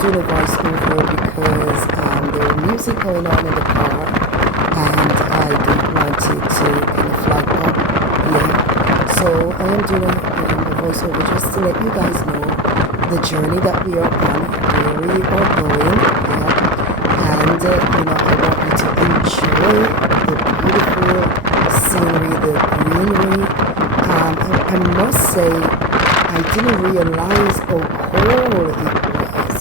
doing a voiceover because there was music going on in the car, and I didn't want it to kind of flag up. Yeah. So I am doing a voiceover just to let you guys know the journey that we are on, where we are going. Yeah. And I want you to enjoy the beautiful scenery, the greenery. I must say, I didn't realize how cold it was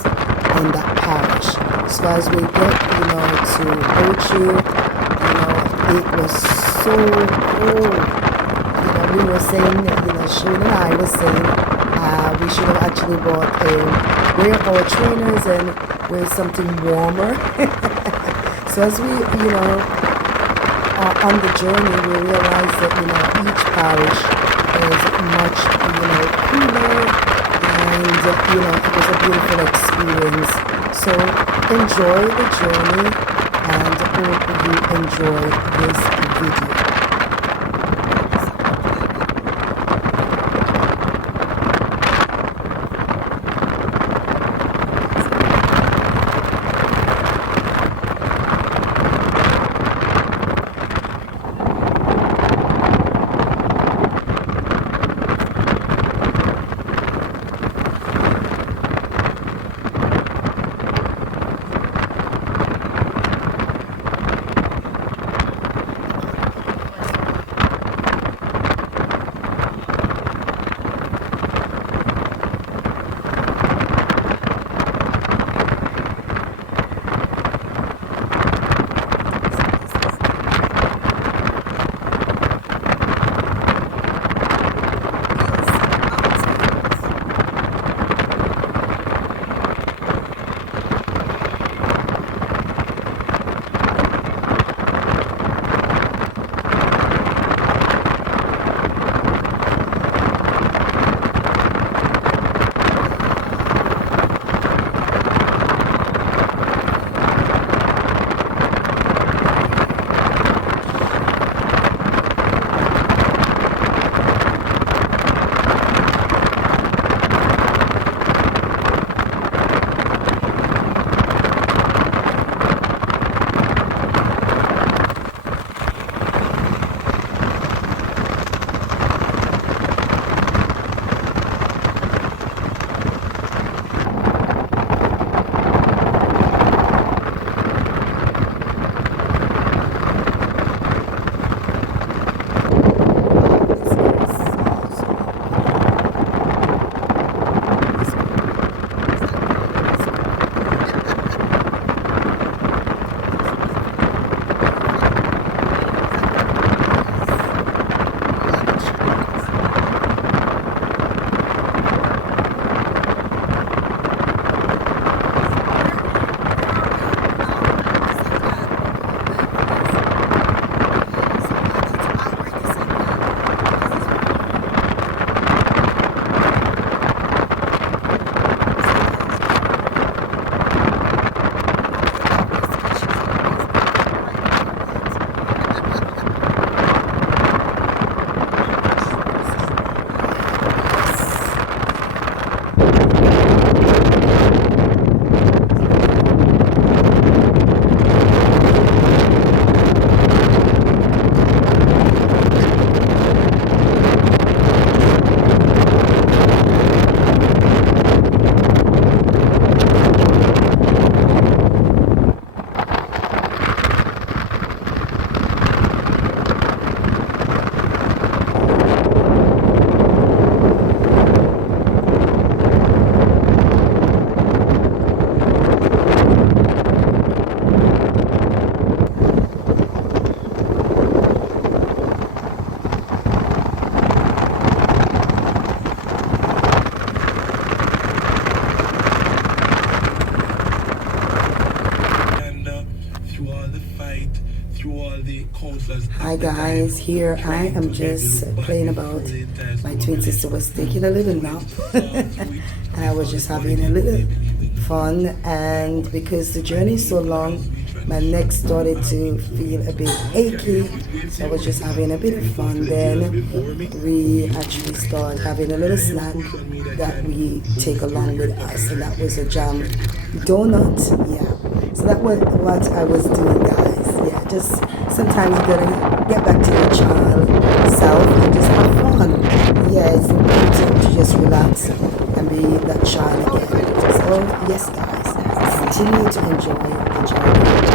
in that parish. So as we get, to Ochu, it was so cold. We were saying, Shane and I was saying, we should have actually wear our trainers and wear something warmer. So as we, are on the journey, we realized that, each parish is much, cooler, and, it was a beautiful experience. So enjoy the journey, and hope you enjoy this video. Hi guys, here I am just playing about. My twin sister was taking a little nap and I was just having a little fun, and because the journey is so long, My neck started to feel a bit achy, so I was just having a bit of fun. Then we actually started having a little snack that we take along with us, and that was a jam donut. Yeah, so that was what I was doing, guys. Yeah, just sometimes you gotta get back to your child self and just have fun. Yeah, it's important to just relax and be that child again. So yes, guys, continue to enjoy the journey.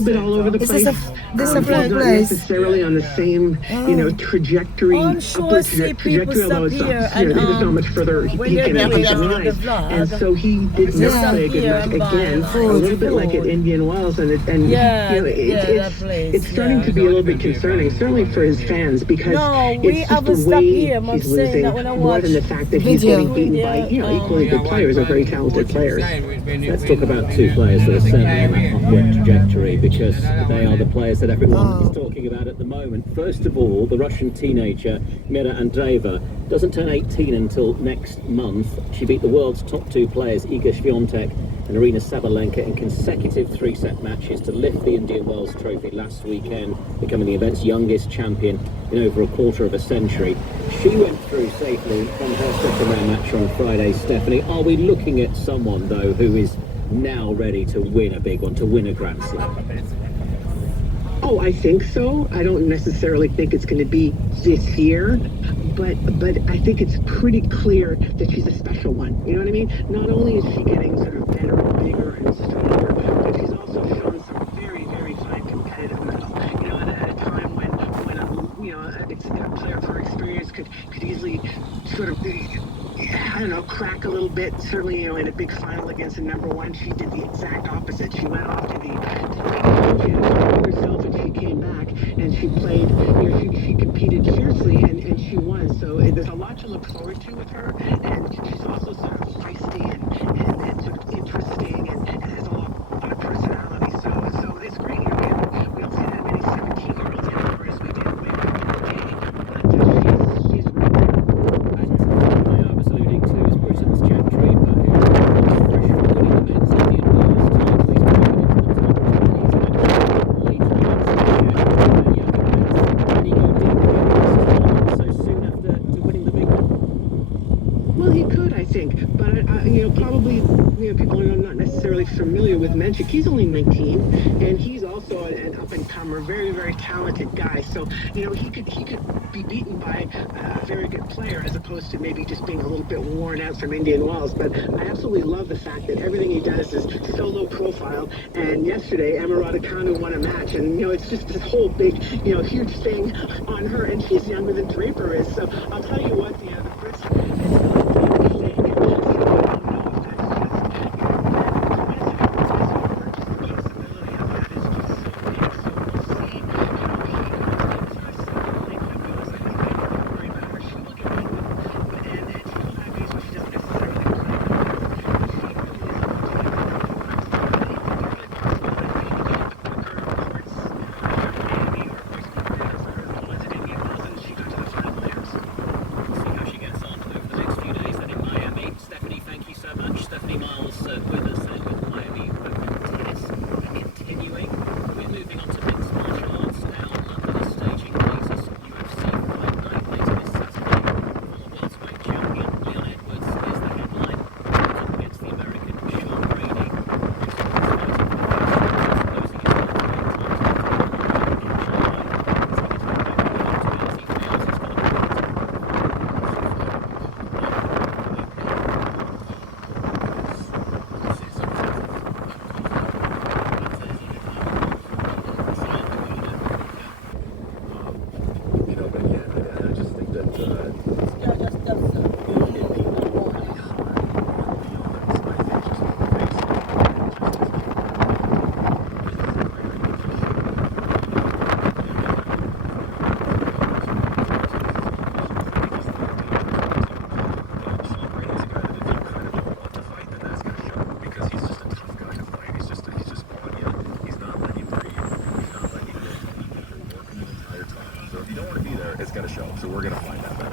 little bit all over the place. This a He's flag not place? necessarily on the same, trajectory, upward trajectory, although it's not, there's not much further he can rise. And so he did not play a good match again, a little bit like at Indian Wells, it's starting to be a little bit concerning, certainly for his fans, because it's just the way he's losing more than the fact that he's getting beaten by, equally good players or very talented players. Let's talk about two players that are certainly on that upward trajectory, because they are the players that everyone is talking about at the moment. First of all, the Russian teenager Mira Andreeva doesn't turn 18 until next month. She beat the world's top two players, Iga Swiatek and Arina Sabalenka, in consecutive three-set matches to lift the Indian Wells trophy last weekend, becoming the event's youngest champion in over a quarter of a century. She went through safely from her second-round match on Friday. Stephanie, are we looking at someone, though, who is now ready to win a big one, to win a Grand Slam? Oh, I think so. I don't necessarily think it's going to be this year, but I think it's pretty clear that she's a special one. You know what I mean? Not only is she getting sort of better and bigger and stronger, but she's also shown some very, very fine competitive mettle. At a time when a player of her experience could easily sort of crack a little bit. Certainly, in a big final against a number one, she did the exact opposite. She went off to the herself, and she came back and she played. She competed fiercely and she won. So there's a lot to look forward to with her, and she's also sort of feisty and sort of interesting and has a lot of personality. So it's great. We don't see that many 17-year-olds anymore as we did way back in the day. But she's I was alluding to is Britain's Jack Draper, who was fresh from winning the men's Indian Wells title. He's moving into the top 10. He's actually later in the season, younger players. Can he go deeper so soon after winning the big one? Well, he could, I think, but probably people are not necessarily familiar with Menchik. He's only 19, and he's also an up-and-comer, very, very talented guy. So he could be beaten by a very good player, as opposed to maybe just being a little bit worn out from Indian Wells. But I absolutely love the fact that everything he does is so low profile. And yesterday, Emma Raducanu won a match, and it's just this whole big, huge thing on her, and she's younger than Draper is. So I'll tell you what, the Brits. It's going to show, so we're going to find that out.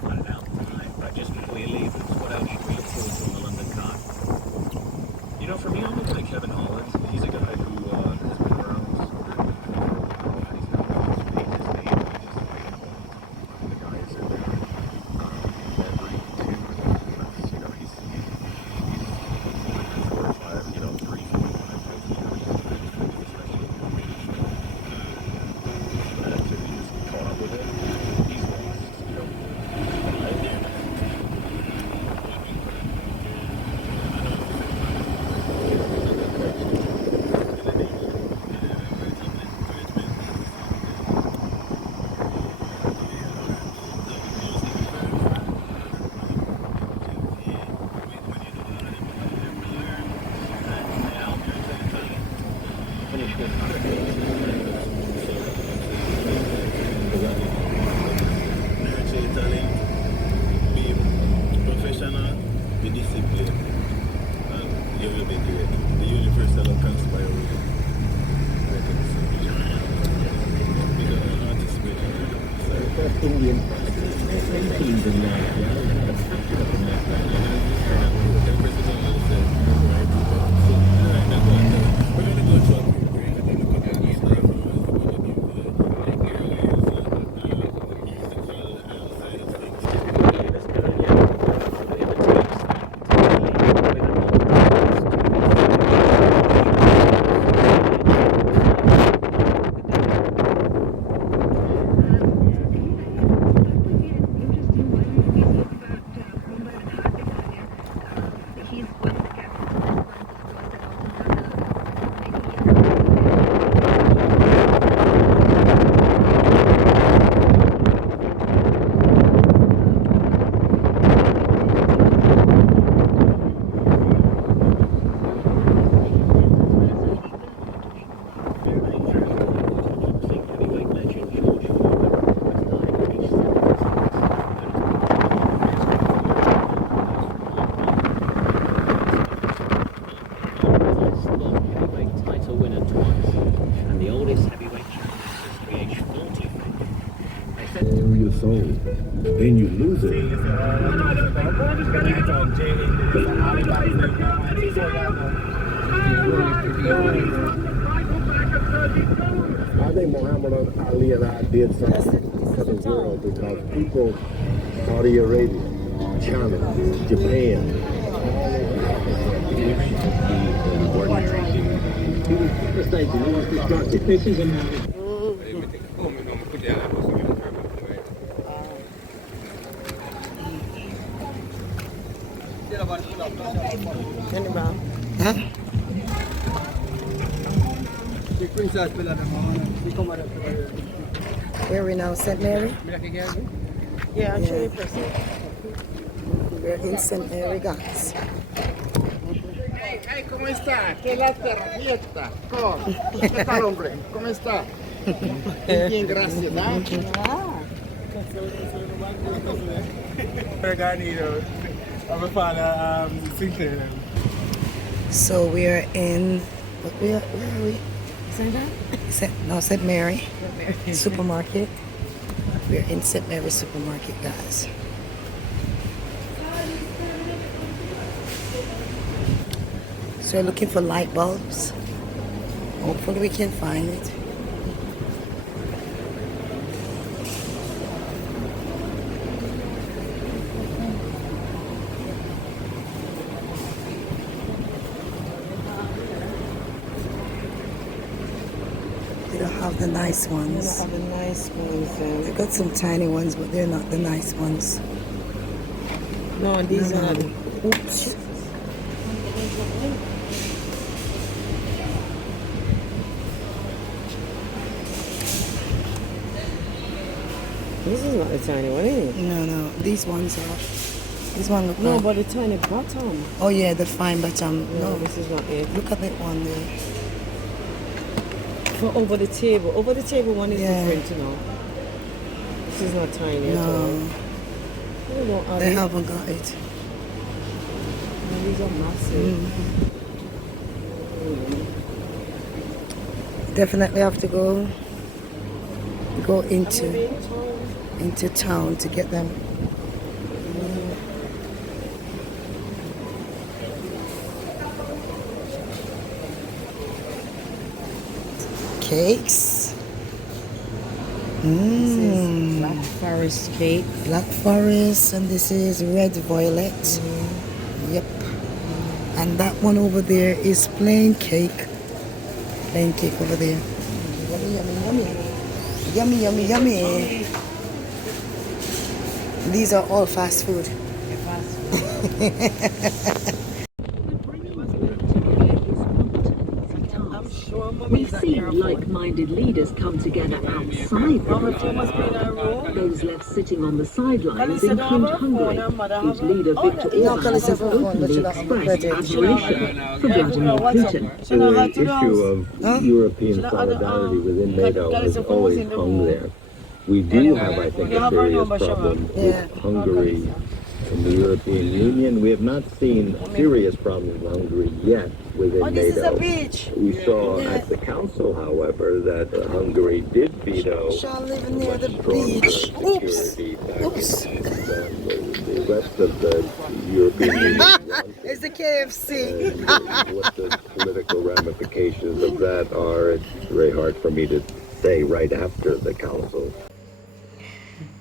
Find it out tonight. Right, just before you leave, what else should we look forward to on the London card? For me, I'm looking at Kevin Holland. He's a guy who has been around for a while. He's now got his name. He's just fighting home. The guy is in there every 2 minutes. He's 45, 345. Activity just caught up with him. He's lost, Indian teams in there. Then you lose it. I think Muhammad Ali and I did something for the world because people, Saudi Arabia, China, Japan, This is a Huh? Where are we now, St. Mary? Yeah, I'm sure you press it. We're in St. Mary, guys. Hey, ¿cómo está? ¿Qué la fiesta? ¿Qué tal, hombre? ¿Cómo está? Bien, gracias, So we are in, where are we? St. Mary Supermarket. We're in St. Mary Supermarket, guys. So we're looking for light bulbs. Hopefully we can find it. They don't have the nice ones. Have the nice ones. They got some tiny ones, but they're not the nice ones. No, these are the. Oops. This is not the tiny one, is it? No, these ones are. This one look No, like. but the tiny bottom. Oh yeah, the fine bottom. No, No, this is not it. look at that one there. For over the table. Over the table one is Yeah. different, you know. This is not tiny at all. No, They don't have they it. haven't got it. These are massive. Definitely have to go into town to get them. Cakes. This is Black Forest cake. Black Forest, and this is Red Violet. Yep. And that one over there is plain cake. Plain cake over there. Yummy, yummy, yummy. Yummy, yummy, yummy. These are all fast food. We've seen like-minded leaders come together outside the meeting. Those left sitting on the sidelines include Hungary, whose leader Viktor Orban has openly expressed admiration for Vladimir Putin. So the issue of European solidarity within NATO has always hung there. We do have, I think, a serious problem with Hungary from the European Union. We have not seen serious problems in Hungary yet within NATO. We saw at the council, however, that Hungary did veto living near the stronger beach. Oops. security Oops. packages than the rest of the European Union wanted. It's the KFC. And what the political ramifications of that are, it's very hard for me to say right after the council.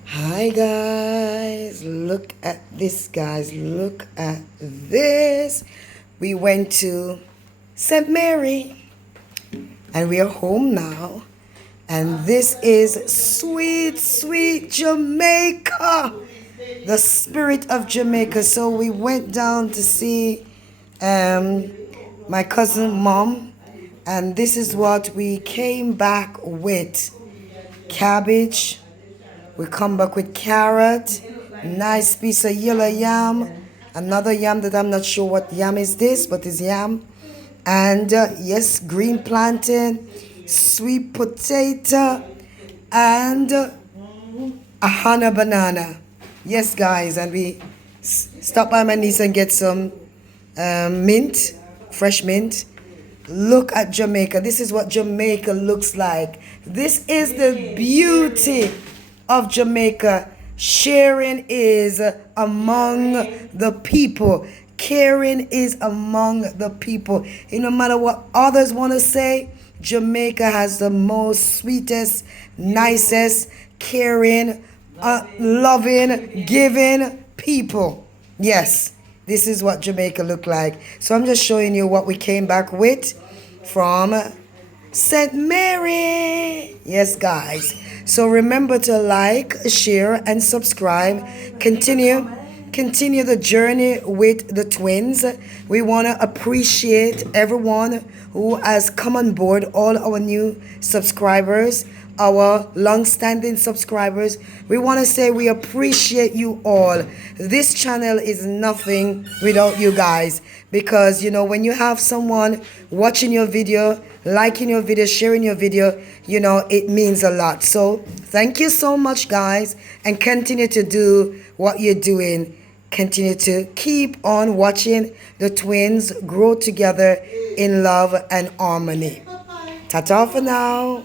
Hi guys, look at this, guys. Look at this. We went to St. Mary and we are home now. And this is sweet, sweet Jamaica, the spirit of Jamaica. So we went down to see my cousin mom, and this is what we came back with: cabbage. We come back with carrot, nice piece of yellow yam, another yam that I'm not sure what yam is this, but it's yam. And yes, green plantain, sweet potato, and a hana banana. Yes, guys, and we stopped by my niece and get some mint, fresh mint. Look at Jamaica. This is what Jamaica looks like. This is the beauty of Jamaica. Sharing is among the people. Caring is among the people. No matter what others want to say, Jamaica has the most sweetest, nicest, caring, loving, giving people. Yes, this is what Jamaica look like. So I'm just showing you what we came back with from St. Mary. Yes, guys. So remember to like, share, and subscribe. Continue the journey with the twins. We want to appreciate everyone who has come on board, all our new subscribers, our long-standing subscribers. We want to say we appreciate you all. This channel is nothing without you guys, because when you have someone watching your video, liking your video, sharing your video, it means a lot. So thank you so much, guys, and continue to do what you're doing. Continue to keep on watching the twins grow together in love and harmony. Ta-ta for now.